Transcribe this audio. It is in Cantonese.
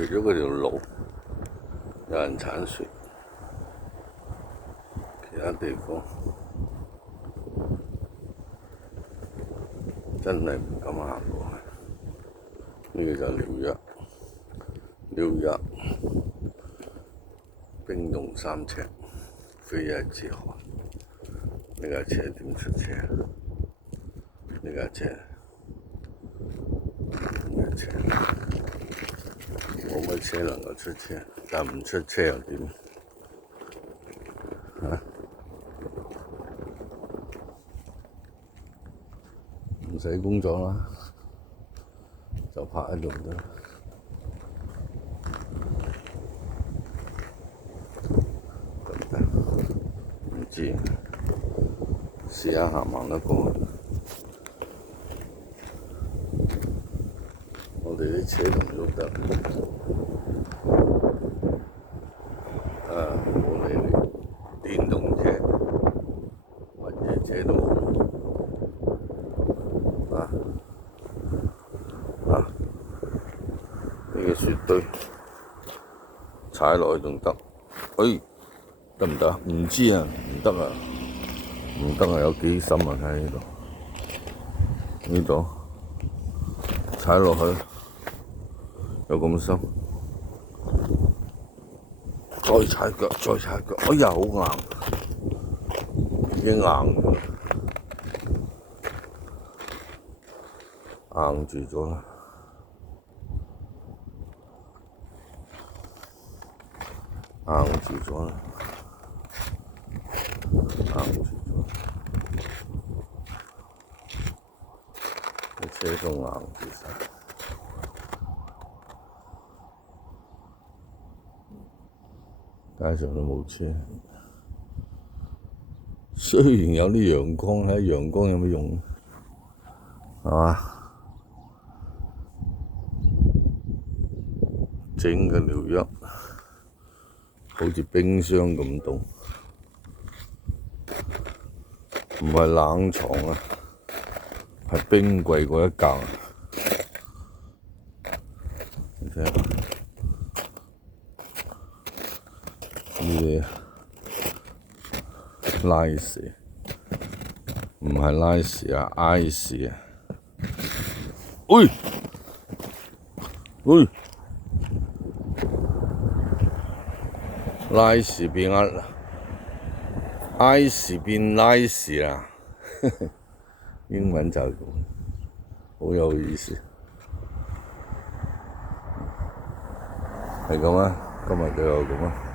除咗嗰條路有人鏟雪，其他地方真係唔敢行過去。呢個就係紐約冰凍3尺，非一之寒。呢架車點出車？呢架車冇乜車能夠出車，但唔出車又點？唔使工作啦，就泊喺度得。得唔得？唔知，試下行得過。我哋啲車同喐得，冇理電動車，乜嘢車都冇。呢個雪堆踩落去仲得，得唔得？唔知啊，唔得啊，唔得啊！有幾深啊？睇呢度踩落去有咁深，再踩腳，哎呀，好硬，已經硬住咗啦。硬住咗，啲車都硬住晒。街上都冇車，雖然有啲陽光，睇陽光有乜用？係嘛？整個紐約好似冰箱咁凍，唔係冷藏啊，係冰櫃嗰一格。你睇下呢啲拉士，唔係拉士啊，ice啊！拉士變ice變拉士啊！英文就係咁，好有意思。係咁啊，今日就有咁啊。